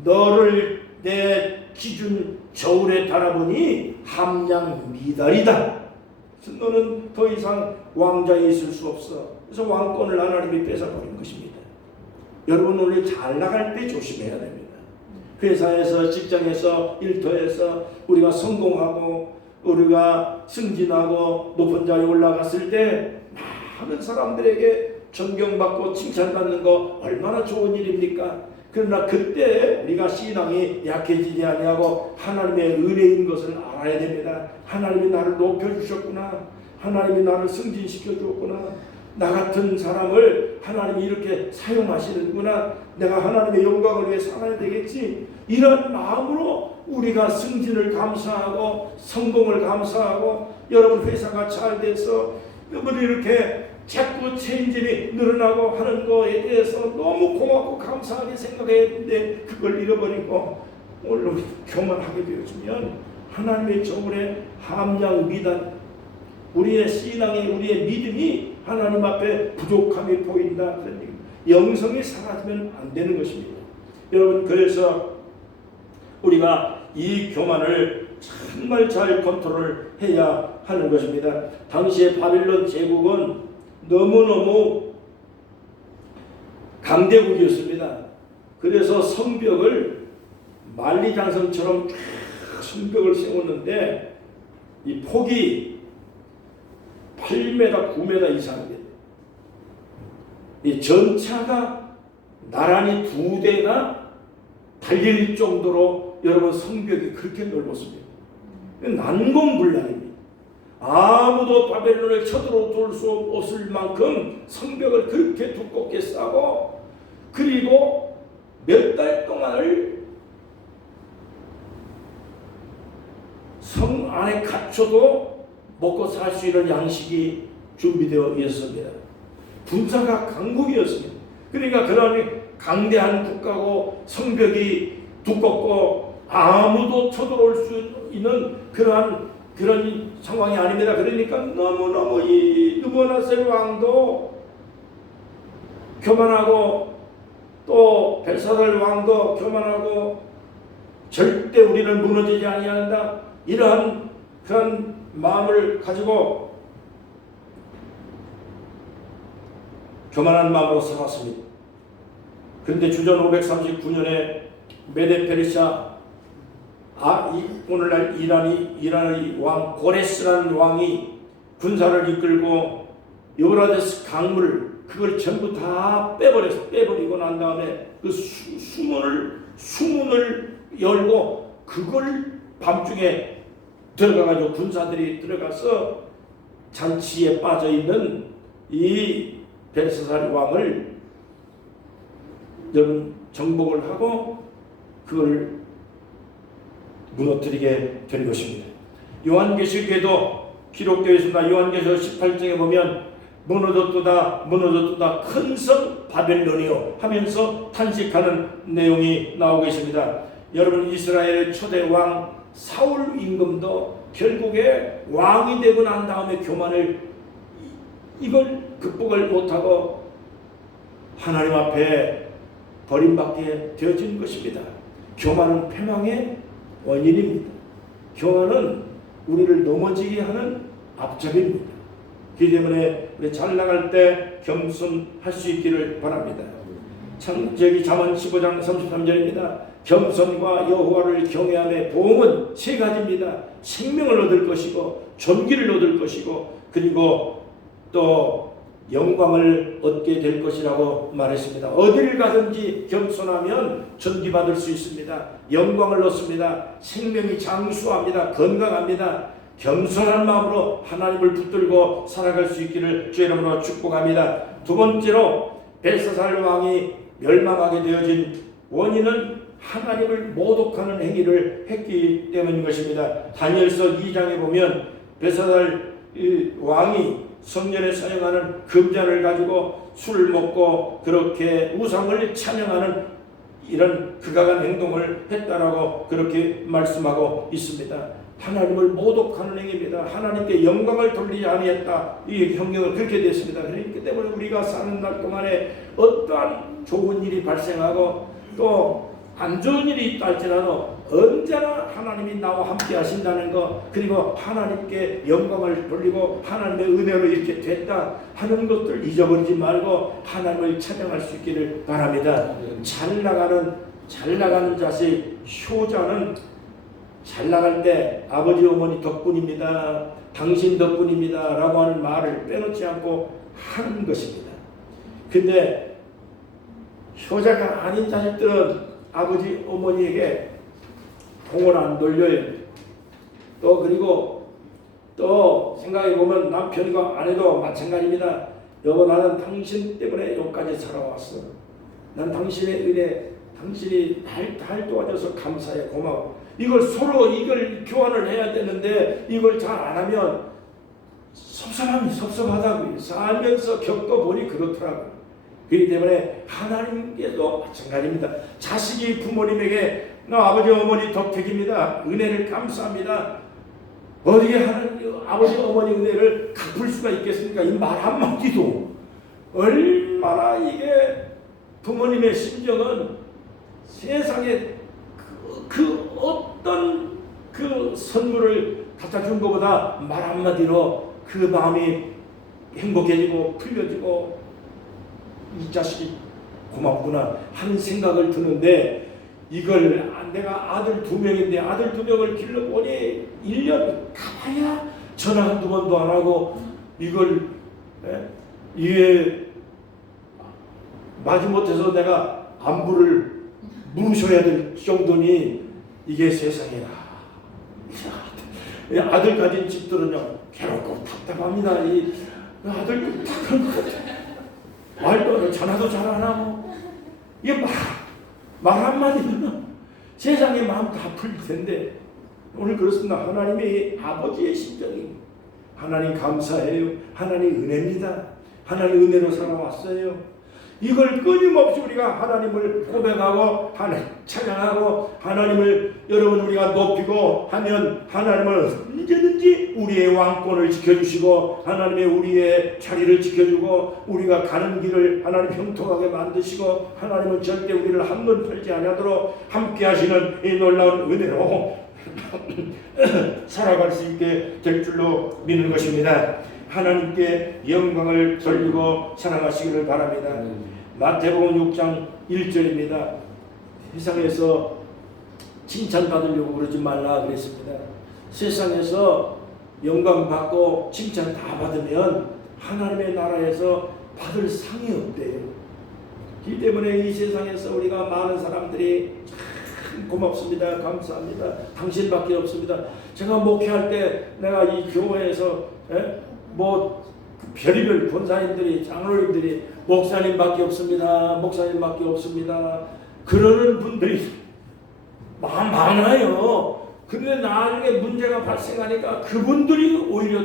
너를 내 기준 저울에 달아보니 함량 미달이다. 너는 더 이상 왕자에 있을 수 없어. 그래서 왕권을 하나님이 뺏어버린 것입니다. 여러분, 오늘 잘 나갈 때 조심해야 됩니다. 회사에서, 직장에서, 일터에서 우리가 성공하고 우리가 승진하고 높은 자리에 올라갔을 때 많은 사람들에게 존경받고 칭찬받는 거 얼마나 좋은 일입니까? 그러나 그때 우리가 신앙이 약해지지 아니하고 하나님의 은혜인 것을 알아야 됩니다. 하나님이 나를 높여주셨구나. 하나님이 나를 승진시켜 주었구나. 나 같은 사람을 하나님이 이렇게 사용하시는구나. 내가 하나님의 영광을 위해 살아야 되겠지. 이런 마음으로 우리가 승진을 감사하고 성공을 감사하고, 여러분 회사가 잘 돼서 여러분 이렇게 자꾸 체인점이 늘어나고 하는 거에 대해서 너무 고맙고 감사하게 생각해야 되는데 그걸 잃어버리고 오늘 교만하게 되어지면 하나님의 저울에 함량 미달, 우리의 신앙이, 우리의 믿음이 하나님 앞에 부족함이 보인다. 영성이 사라지면 안 되는 것입니다. 여러분, 그래서 우리가 이 교만을 정말 잘 컨트롤 해야 하는 것입니다. 당시에 바빌론 제국은 너무너무 강대국이었습니다. 그래서 성벽을 만리장성처럼 쫙 성벽을 세웠는데 이 폭이 8m, 9m 이상입니다. 이 전차가 나란히 두 대가 달릴 정도로 여러분 성벽이 그렇게 넓었습니다. 난공불락입니다. 아무도 바벨론을 쳐들어올 수 없을 만큼 성벽을 그렇게 두껍게 쌓고, 그리고 몇 달 동안을 성 안에 갇혀도 먹고 살 수 있는 양식이 준비되어 있었습니다. 군사가 강국이었습니다. 그러니까 그런 강대한 국가고 성벽이 두껍고 아무도 쳐들어올 수 있는 그런 상황이 아닙니다. 그러니까 너무너무 이 느부갓네살 왕도 교만하고 또 벨사살 왕도 교만하고 절대 우리는 무너지지 아니한다, 이러한 그런 마음을 가지고 교만한 마음으로 살았습니다. 그런데 주전 539년에 메데-페르시아, 오늘날 이란의 왕 고레스라는 왕이 군사를 이끌고 유브라데스 강물 그걸 전부 다 빼버리고 난 다음에 그 수문을 열고 그걸 밤중에 들어가가지고 군사들이 들어가서 잔치에 빠져 있는 이 벨사살 왕을 여러분 정복을 하고 그걸 무너뜨리게 된 것입니다. 요한계시록에도 기록되어 있습니다. 요한계시록 18장에 보면 무너졌도다 큰 성 바벨론이요 하면서 탄식하는 내용이 나오고 있습니다. 여러분, 이스라엘의 초대 왕 사울 임금도 결국에 왕이 되고 난 다음에 교만을 이걸 극복을 못하고 하나님 앞에 버림받게 되어진 것입니다. 교만은 패망의 원인입니다. 교만은 우리를 넘어지게 하는 앞잡이입니다. 그렇기 때문에 우리 잘 나갈 때 겸손할 수 있기를 바랍니다. 잠언 15장 33절입니다. 겸손과 여호와를 경외함의 보응은 세 가지입니다. 생명을 얻을 것이고 존귀를 얻을 것이고 그리고 또 영광을 얻게 될 것이라고 말했습니다. 어디를 가든지 겸손하면 존귀받을 수 있습니다. 영광을 얻습니다. 생명이 장수합니다. 건강합니다. 겸손한 마음으로 하나님을 붙들고 살아갈 수 있기를 주의 이름으로 축복합니다. 두 번째로 벨사살 왕이 멸망하게 되어진 원인은 하나님을 모독하는 행위를 했기 때문인 것입니다. 다니엘서 2장에 보면 벨사살 왕이 성전에 사용하는 금잔을 가지고 술을 먹고 그렇게 우상을 찬양하는 이런 극악한 행동을 했다라고 그렇게 말씀하고 있습니다. 하나님을 모독하는 행위입니다. 하나님께 영광을 돌리지 아니했다. 이 성경은 그렇게 되었습니다. 그렇기 때문에 우리가 사는 날 동안에 어떠한 좋은 일이 발생하고 또 안 좋은 일이 있다 할지라도 언제나 하나님이 나와 함께 하신다는 것, 그리고 하나님께 영광을 돌리고 하나님의 은혜로 이렇게 됐다 하는 것들 잊어버리지 말고 하나님을 찬양할 수 있기를 바랍니다. 잘 나가는 자식, 효자는 잘 나갈 때 아버지 어머니 덕분입니다. 당신 덕분입니다. 라고 하는 말을 빼놓지 않고 하는 것입니다. 근데 효자가 아닌 자식들은 아버지 어머니에게 공을 안 돌려요. 또 그리고 또 생각해 보면 남편과 아내도 마찬가지입니다. 여보, 나는 당신 때문에 여기까지 살아왔어. 난 당신의 은혜, 당신이 날 도와줘서 감사해, 고마워. 이걸 서로 교환을 해야 되는데 이걸 잘 안 하면 섭섭하다고요. 살면서 겪어보니 그렇더라고요. 그렇기 때문에 하나님께도 마찬가지입니다. 자식이 부모님에게 아버지 어머니 덕택입니다. 은혜를 감사합니다. 어떻게 아버지 어머니 은혜를 갚을 수가 있겠습니까? 이 말 한마디도 얼마나 이게 부모님의 심정은 세상에 그 어떤 그 선물을 갖다 준 것보다 말 한마디로 그 마음이 행복해지고 풀려지고 이 자식이 고맙구나 하는 생각을 드는데, 이걸 내가 아들 2명인데 아들 2명을 길러보니 1년 가봐야 전화 한두 번도 안 하고 이걸 이게 마지못해서 내가 안부를 물으셔야 될 정도니 이게 세상이라. 아들 가진 집들은요 괴롭고 답답합니다. 이 아들 탁한 것 같아. 말도 전화도 잘 안 하고 이게 말 한마디면 세상의 마음 다 풀릴 텐데 오늘 그렇습니다. 하나님의 아버지의 심정이 하나님 감사해요. 하나님 은혜입니다. 하나님 은혜로 살아왔어요. 이걸 끊임없이 우리가 하나님을 고백하고 찬양하고 하나님을 여러분 우리가 높이고 하면 하나님은 언제든지 우리의 왕권을 지켜주시고 하나님의 우리의 자리를 지켜주고 우리가 가는 길을 하나님 형통하게 만드시고 하나님은 절대 우리를 한번 털지 않도록 함께 하시는 이 놀라운 은혜로 살아갈 수 있게 될 줄로 믿는 것입니다. 하나님께 영광을 돌리고 사랑하시기를 바랍니다. 마태복음 6장 1절입니다. 세상에서 칭찬받으려고 그러지 말라 그랬습니다. 세상에서 영광 받고 칭찬 다 받으면 하나님의 나라에서 받을 상이 없대요. 그렇기 때문에 이 세상에서 우리가 많은 사람들이 참 고맙습니다. 감사합니다. 당신밖에 없습니다. 제가 목회할 때 내가 이 교회에서 별의별 권사님들이 장로님들이 목사님밖에 없습니다. 목사님밖에 없습니다. 그러는 분들이 많아요. 근데 나중에 문제가 발생하니까 그분들이 오히려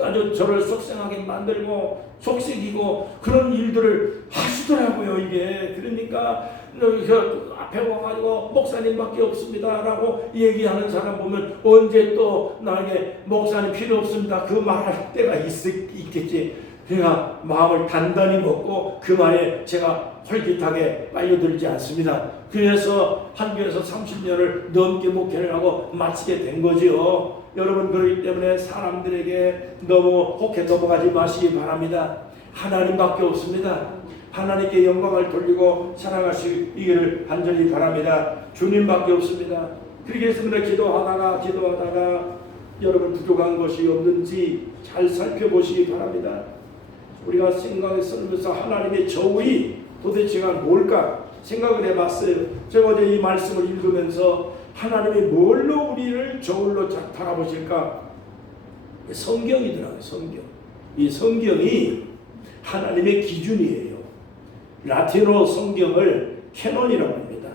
아주 저를 속상하게 만들고 속삭이고 그런 일들을 하시더라고요. 이게 그러니까 그 앞에 와가지고 목사님밖에 없습니다라고 얘기하는 사람 보면 언제 또 나에게 목사님 필요 없습니다 그 말할 때가 있겠지. 제가 마음을 단단히 먹고 그 말에 제가 홀깃하게 빨려들지 않습니다. 그래서 한교에서 30년을 넘게 목회를 하고 마치게 된 거지요. 여러분 그렇기 때문에 사람들에게 너무 혹해 넘어가지 마시기 바랍니다. 하나님밖에 없습니다. 하나님께 영광을 돌리고 살아가시기를 간절히 바랍니다. 주님밖에 없습니다. 그러겠습니다. 기도하다가 여러분 부족한 것이 없는지 잘 살펴보시기 바랍니다. 우리가 생각해서 하나님의 저의 도대체가 뭘까 생각을 해봤어요. 제가 어제 이 말씀을 읽으면서 하나님이 뭘로 우리를 저울로 바라보실까? 성경이더라고요. 성경. 이 성경이 하나님의 기준이에요. 라틴어 성경을 캐논이라고 합니다.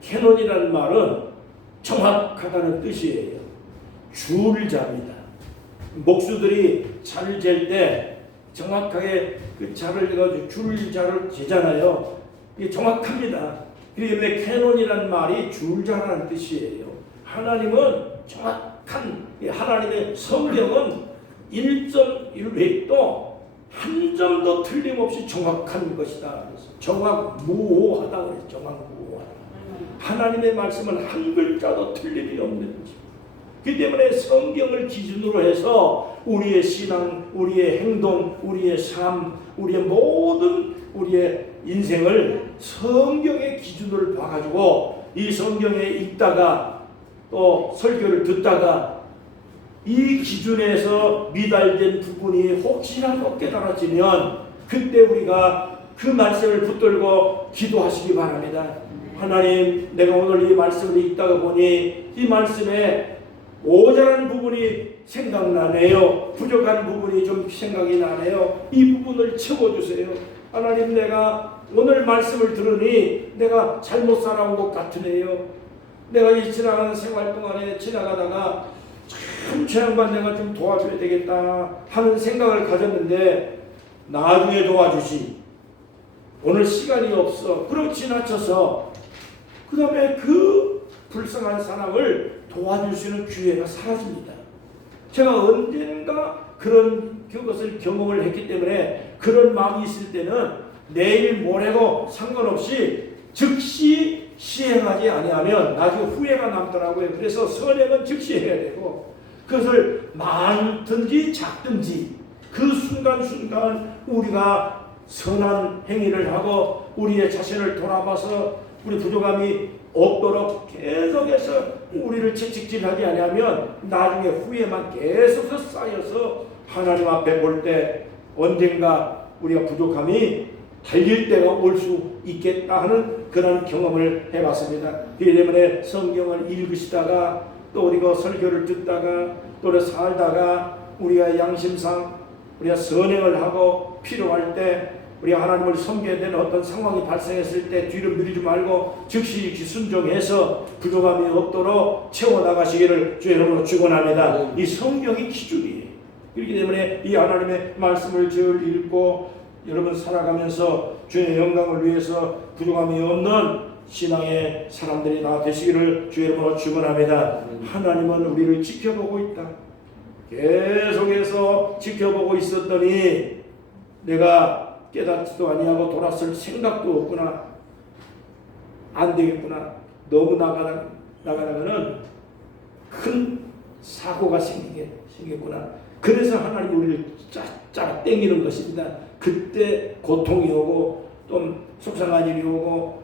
캐논이라는 말은 정확하다는 뜻이에요. 줄잡니다. 목수들이 자를 잴 때 정확하게 그 자를 가지고 줄자를 재잖아요. 이게 정확합니다. 그렇기 때문에 캐논이라는 말이 줄자라는 뜻이에요. 하나님은 정확한 하나님의 성경은 1.1획도 한 점도 틀림없이 정확한 것이다. 정확무오하다고 해요. 정확무오하다. 하나님의 말씀은 한 글자도 틀림이 없는 것입니다. 그렇기 때문에 성경을 기준으로 해서 우리의 신앙, 우리의 행동, 우리의 삶, 우리의 모든 우리의 인생을 성경의 기준을 봐가지고 이 성경에 읽다가 또 설교를 듣다가 이 기준에서 미달된 부분이 혹시라도 깨달아지면 그때 우리가 그 말씀을 붙들고 기도하시기 바랍니다. 하나님, 내가 오늘 이 말씀을 읽다가 보니 이 말씀에 오전한 부분이 생각나네요. 부족한 부분이 좀 생각이 나네요. 이 부분을 채워주세요. 하나님, 내가 오늘 말씀을 들으니 내가 잘못 살아온 것 같으네요. 내가 이 지나가는 생활 동안에 지나가다가 참 저 양반 내가 좀 도와줘야 되겠다 하는 생각을 가졌는데 나중에 도와주시. 오늘 시간이 없어. 그럼 지나쳐서 그 다음에 그 불쌍한 사람을 도와줄 수 있는 기회가 사라집니다. 제가 언젠가 그것을 경험을 했기 때문에 그런 마음이 있을 때는 내일 모레고 상관없이 즉시 시행하지 아니하면 나중에 후회가 남더라고요. 그래서 선행은 즉시 해야 되고 그것을 많든지 작든지 그 순간순간 우리가 선한 행위를 하고 우리의 자신을 돌아봐서 우리 부족함이 없도록 계속해서 우리를 채찍질하지 아니하면 나중에 후회만 계속해서 쌓여서 하나님 앞에 볼 때 언젠가 우리가 부족함이 달릴 때가 올 수 있겠다 하는 그런 경험을 해봤습니다. 그렇기 때문에 성경을 읽으시다가 또 우리가 설교를 듣다가 또 살다가 우리가 양심상 우리가 선행을 하고 필요할 때 우리가 하나님을 섬겨야 되는 어떤 상황이 발생했을 때 뒤로 미루지 말고 즉시 순종해서 부족함이 없도록 채워나가시기를 주의 이름으로 축원합니다. 이 성경이 기준이에요. 그렇기 때문에 이 하나님의 말씀을 잘 읽고 여러분 살아가면서 주의 영광을 위해서 부족함이 없는 신앙의 사람들이 다 되시기를 주의 이름으로 축원합니다. 하나님은 우리를 지켜보고 있다. 계속해서 지켜보고 있었더니 내가 깨닫지도 아니하고 돌아설 생각도 없구나. 안 되겠구나. 너무 나가다가는 큰 사고가 생겼구나. 그래서 하나님 우리를 쫙 땡기는 것입니다. 그때 고통이 오고 또 속상한 일이 오고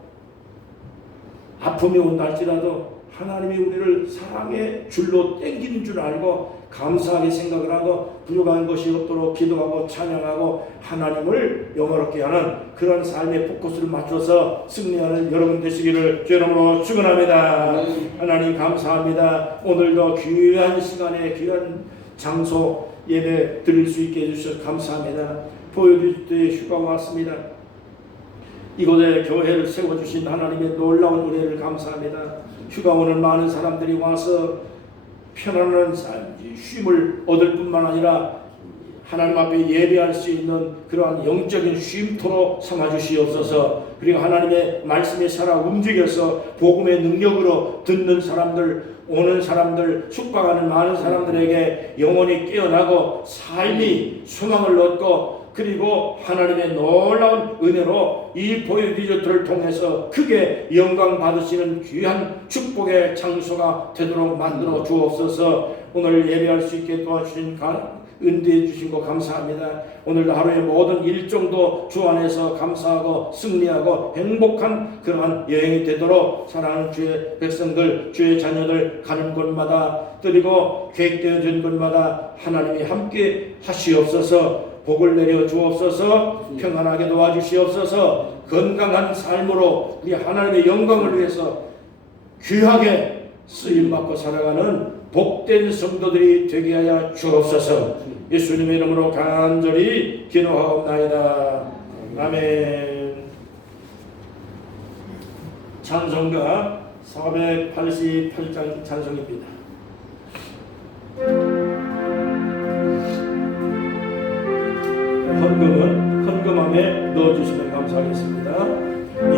아픔이 온다 할지라도 하나님이 우리를 사랑의 줄로 땡기는 줄 알고 감사하게 생각을 하고 부족한 것이 없도록 기도하고 찬양하고 하나님을 영화롭게 하는 그런 삶의 포커스를 맞춰서 승리하는 여러분 되시기를 주의 이름으로 축원합니다. 하나님 감사합니다. 오늘도 귀한 시간에 귀한 장소 예배 드릴 수 있게 해주셔서 감사합니다. 보여줄 때 휴가가 왔습니다. 이곳에 교회를 세워주신 하나님의 놀라운 은혜를 감사합니다. 휴가 오는 많은 사람들이 와서 편안한 삶, 쉼을 얻을 뿐만 아니라 하나님 앞에 예배할 수 있는 그러한 영적인 쉼터로 삼아주시옵소서. 그리고 하나님의 말씀에 살아 움직여서 복음의 능력으로 듣는 사람들, 오는 사람들, 숙박하는 많은 사람들에게 영혼이 깨어나고 삶이 소망을 얻고, 그리고 하나님의 놀라운 은혜로 이 보혈 디저트를 통해서 크게 영광 받으시는 귀한 축복의 장소가 되도록 만들어 주옵소서. 오늘 예배할 수 있게 도와주신 은혜해 주신 거 감사합니다. 오늘도 하루의 모든 일정도 주 안에서 감사하고 승리하고 행복한 그러한 여행이 되도록 사랑하는 주의 백성들, 주의 자녀들 가는 곳마다 그리고 계획되어진 곳마다 하나님이 함께 하시옵소서. 복을 내려 주옵소서. 평안하게 도와주시옵소서. 건강한 삶으로 우리 하나님의 영광을 위해서 귀하게 쓰임받고 살아가는 복된 성도들이 되게 하여 주옵소서. 예수님의 이름으로 간절히 기도하옵나이다. 아멘. 찬송가 488장 찬송입니다. 헌금함에 넣어주시면 감사하겠습니다. 이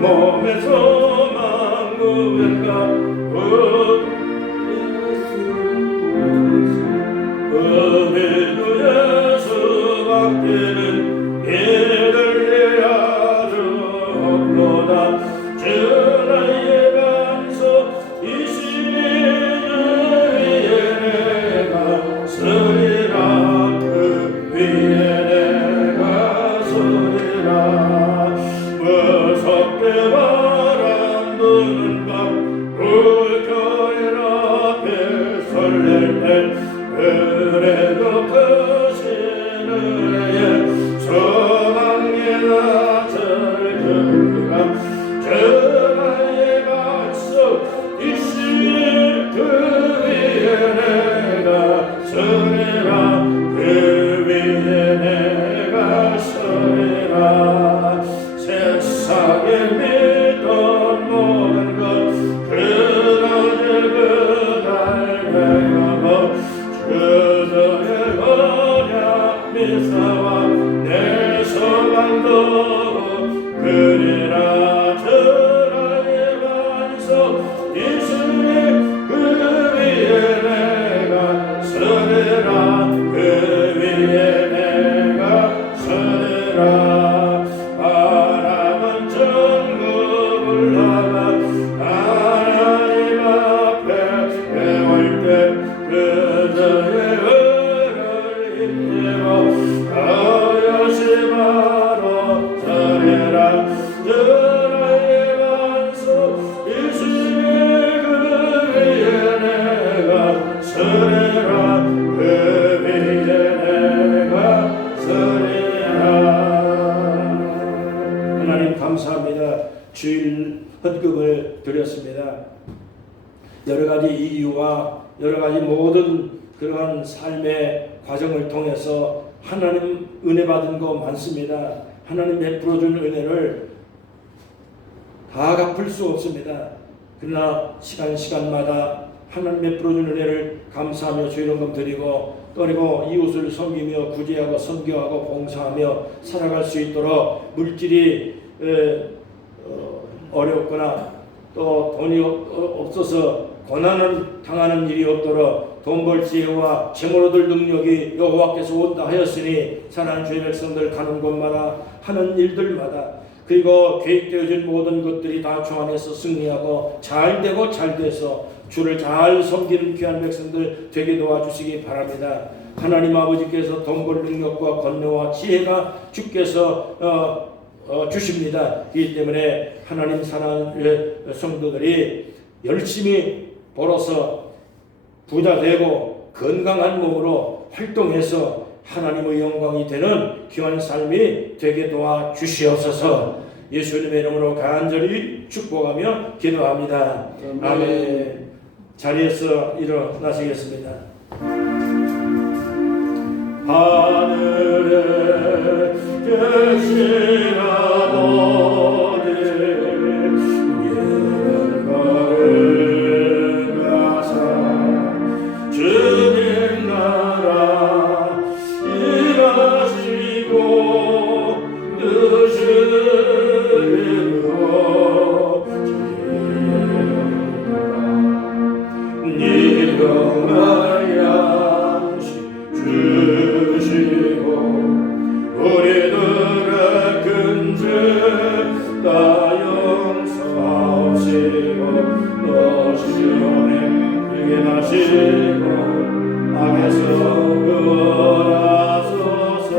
몸에서 만구변가 은혜주의 수밖에는 이를 없도다. 주나의 반석 이 시를 위에 내가 서리라. 그 위에 내가 서리라. 무섭게 바람 부는 밤 물결 앞에 설렐 때 그래도 크신 은혜에 소망이나 절규가 전하의 반석 이시 그 위에 내가 서리라. 그 위에 내가 서리라. 세상에 믿던 모든 것 그날을 그날 내가 그들의 언약 미사와 내 소망도 그리라. 전하의 반석 이스라엘 그 위에 내가 서리라. 그 위에 내가 서리라. 바람은 전국 올라가 하나님 앞에 배울 때 그들의 은을 힘내어 하여심하러 서리라. 전하의 반석 이스라엘 그 위에 내가 서리라. 그 위에 내가 서리라. 하나님 감사합니다. 주일 헌금을 드렸습니다. 여러 가지 이유와 여러 가지 모든 그러한 삶의 과정을 통해서 하나님 은혜 받은 거 많습니다. 하나님 베풀어 준 은혜를 다 갚을 수 없습니다. 그러나 시간마다 하나님 베풀어 준 은혜를 감사하며 주일헌금 드리고 그리고 이웃을 섬기며 구제하고 선교하고 봉사하며 살아갈 수 있도록 물질이 어렵거나 또 돈이 없어서 고난을 당하는 일이 없도록 돈 벌 지혜와 재물 얻을 능력이 여호와께서 온다 하였으니 사랑하는 주의 백성들 가는 곳마다 하는 일들마다 그리고 계획되어진 모든 것들이 다 주 안에서 승리하고 잘 되고 잘 돼서 주를 잘 섬기는 귀한 백성들 되게 도와주시기 바랍니다. 하나님 아버지께서 돈 벌 능력과 권능과 지혜가 주께서 주십니다. 이 때문에 하나님 사랑하는 성도들이 열심히 벌어서 부자 되고 건강한 몸으로 활동해서 하나님의 영광이 되는 귀한 삶이 되게 도와 주시옵소서. 예수님의 이름으로 간절히 축복하며 기도합니다. 아멘. 자리에서 일어나시겠습니다. 하늘에 계신 아버지 주님 나라 우리들의 근죄 다 용서하옵시고 또 시온에 피하시고 악에서 구원하소서.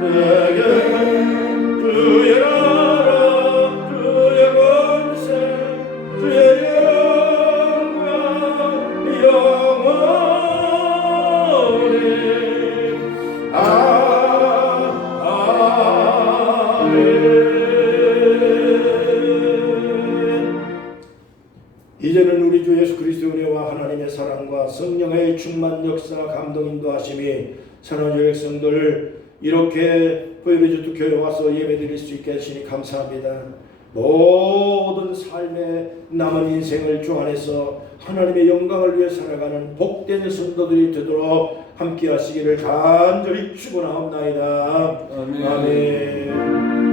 내게 주의 나라 주의 권세 주의 영광 영원히 아멘. 이제는 우리 주 예수 그리스도의 은혜와 하나님의 사랑과 성령의 충만 역사 감동 인도하심이 찬원교회 백성들 이렇게 보혜베주트 교회 와서 예배드릴 수 있게 하시니 감사합니다. 모든 삶의 남은 인생을 주 안에서 하나님의 영광을 위해 살아가는 복된 성도들이 되도록 함께 하시기를 간절히 축원하옵나이다. 아멘. 아멘.